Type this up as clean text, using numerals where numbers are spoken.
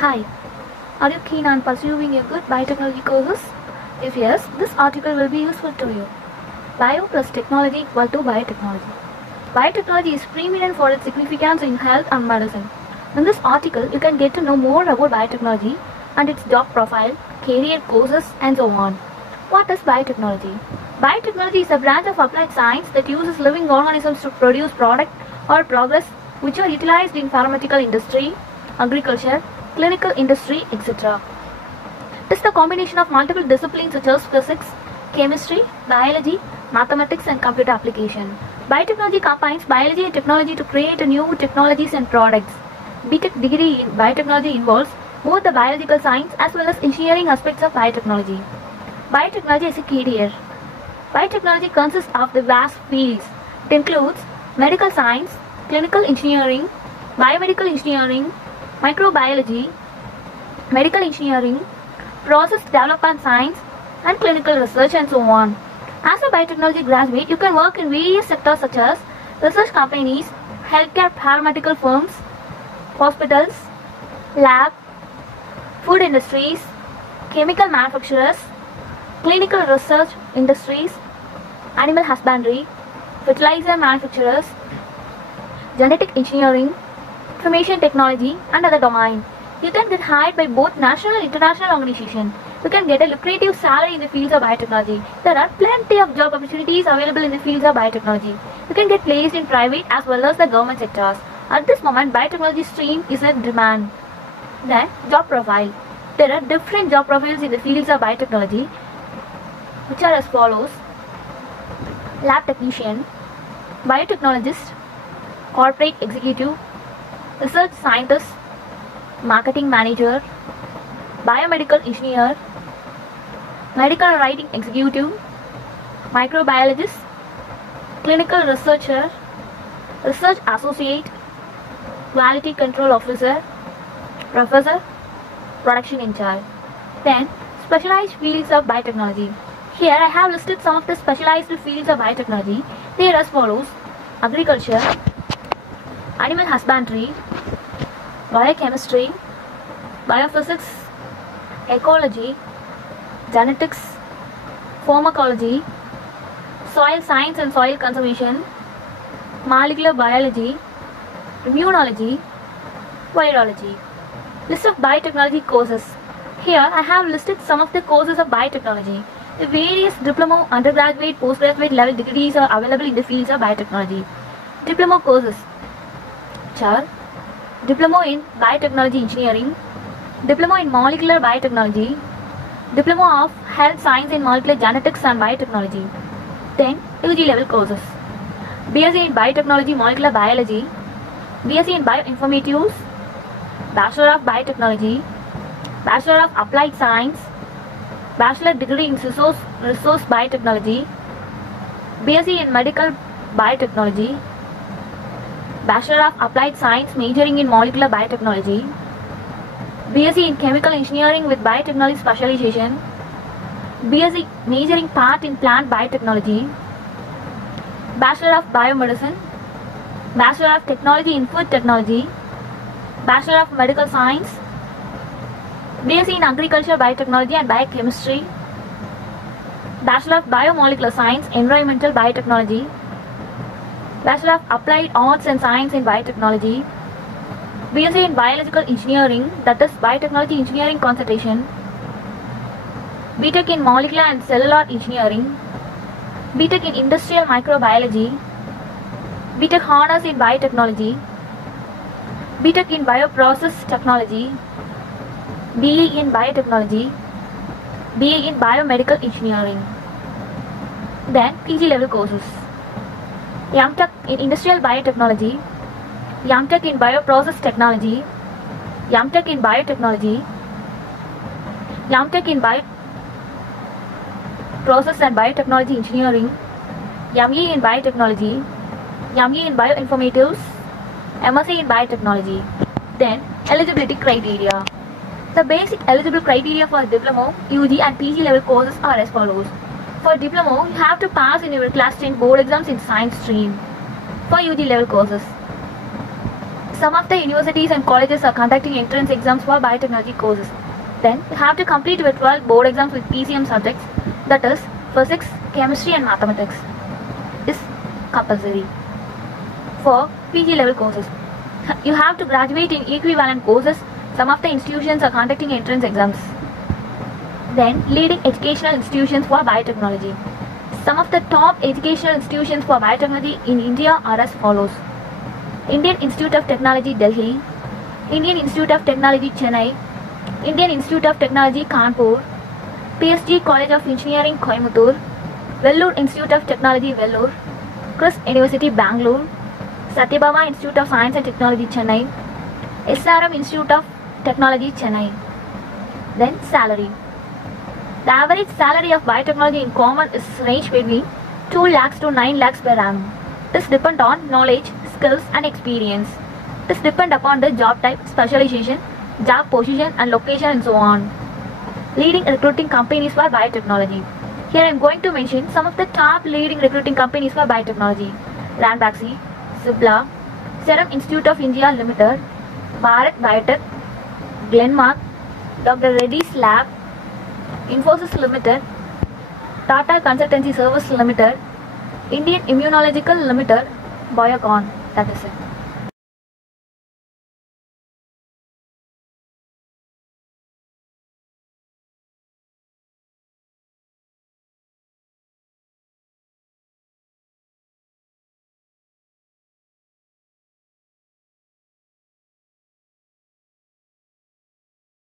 Hi, are you keen on pursuing a good biotechnology courses? If yes, this article will be useful to you. Bio plus technology equal to biotechnology. Biotechnology is preeminent for its significance in health and medicine. In this article, you can get to know more about biotechnology and its job profile, career courses, and so on. What is biotechnology? Biotechnology is a branch of applied science that uses living organisms to produce product or progress which are utilized in pharmaceutical industry, agriculture, clinical industry, etc. It is the combination of multiple disciplines such as physics, chemistry, biology, mathematics, and computer application. Biotechnology combines biology and technology to create new technologies and products. BTech degree in biotechnology involves both the biological science as well as engineering aspects of biotechnology. Biotechnology is a career. Biotechnology consists of the vast fields. It includes medical science, clinical engineering, biomedical engineering, microbiology, medical engineering, process development science, and clinical research, and so on. As a biotechnology graduate, you can work in various sectors such as research companies, healthcare pharmaceutical firms, hospitals, lab, food industries, chemical manufacturers, clinical research industries, animal husbandry, fertilizer manufacturers, genetic engineering, information technology, and other domains. You can get hired by both national and international organizations. You can get a lucrative salary in the fields of biotechnology. There are plenty of job opportunities available in the fields of biotechnology. You can get placed in private as well as the government sectors. At this moment, biotechnology stream is in demand. Then, job profile. There are different job profiles in the fields of biotechnology, which are as follows: lab technician, biotechnologist, corporate executive, research scientist, marketing manager, biomedical engineer, medical writing executive, microbiologist, clinical researcher, research associate, quality control officer, professor, production in charge. Then, specialized fields of biotechnology. Here I have listed some of the specialized fields of biotechnology. They are as follows: agriculture, animal husbandry, biochemistry, biophysics, ecology, genetics, pharmacology, soil science and soil conservation, molecular biology, immunology, virology. List of biotechnology courses. Here I have listed some of the courses of biotechnology. The various diploma, undergraduate, postgraduate level degrees are available in the fields of biotechnology. Diploma courses which are Diploma in Biotechnology Engineering, Diploma in Molecular Biotechnology, Diploma of Health Science in Molecular Genetics and Biotechnology. Then UG level courses: BSc in Biotechnology Molecular Biology, BSc in Bioinformatics, Bachelor of Biotechnology, Bachelor of Applied Science, Bachelor degree in Resource Biotechnology, BSc in Medical Biotechnology, Bachelor of Applied Science majoring in Molecular Biotechnology, BSc in Chemical Engineering with Biotechnology Specialization, BSc majoring part in Plant Biotechnology, Bachelor of Biomedicine, Bachelor of Technology in Food Technology, Bachelor of Medical Science, BSc in Agriculture Biotechnology and Biochemistry, Bachelor of Biomolecular Science, Environmental Biotechnology, Bachelor of Applied Arts and Science in Biotechnology, BSc in Biological Engineering, that is Biotechnology Engineering concentration, BTech in Molecular and Cellular Engineering, BTech in Industrial Microbiology, BTech Honors in Biotechnology, BTech in Bioprocess Technology, BE in Biotechnology, BE in Biomedical Engineering. Then PG level courses: MTech in Industrial Biotechnology, MTech in Bioprocess Technology, MTech in Biotechnology, MTech in Bioprocess and Biotechnology Engineering, ME in Biotechnology, ME in Bioinformatics, MSc in Biotechnology. Then eligibility criteria. The basic eligible criteria for diploma, UG and PG level courses are as follows. For diploma, you have to pass in your class 10 board exams in science stream. For UG level courses, Some of the universities and colleges are conducting entrance exams for biotechnology courses. Then you have to complete with 12 board exams with PCM subjects, that is physics, chemistry and mathematics. Is compulsory. For PG level courses, you have to graduate in equivalent courses. Some of the institutions are conducting entrance exams. Then leading educational institutions for biotechnology. Some of the top educational institutions for biotechnology in India are as follows: Indian Institute of Technology Delhi, Indian Institute of Technology Chennai, Indian Institute of Technology Kanpur, PSG College of Engineering Coimbatore, Vellore Institute of Technology Vellore, Christ University Bangalore, Satyabama Institute of Science and Technology Chennai, SRM Institute of Technology Chennai. Then salary. The average salary of biotechnology in common is range between 2 lakhs to 9 lakhs per annum. This depends on knowledge, skills and experience. This depends upon the job type, specialization, job position and location and so on. Leading recruiting companies for biotechnology. Here I am going to mention some of the top leading recruiting companies for biotechnology. Ranbaxy, Cipla, Serum Institute of India Limited, Bharat Biotech, Glenmark, Dr. Reddy's Lab, Infosys Limited, Tata Consultancy Service Limited, Indian Immunological Limited, Biocon. That is it.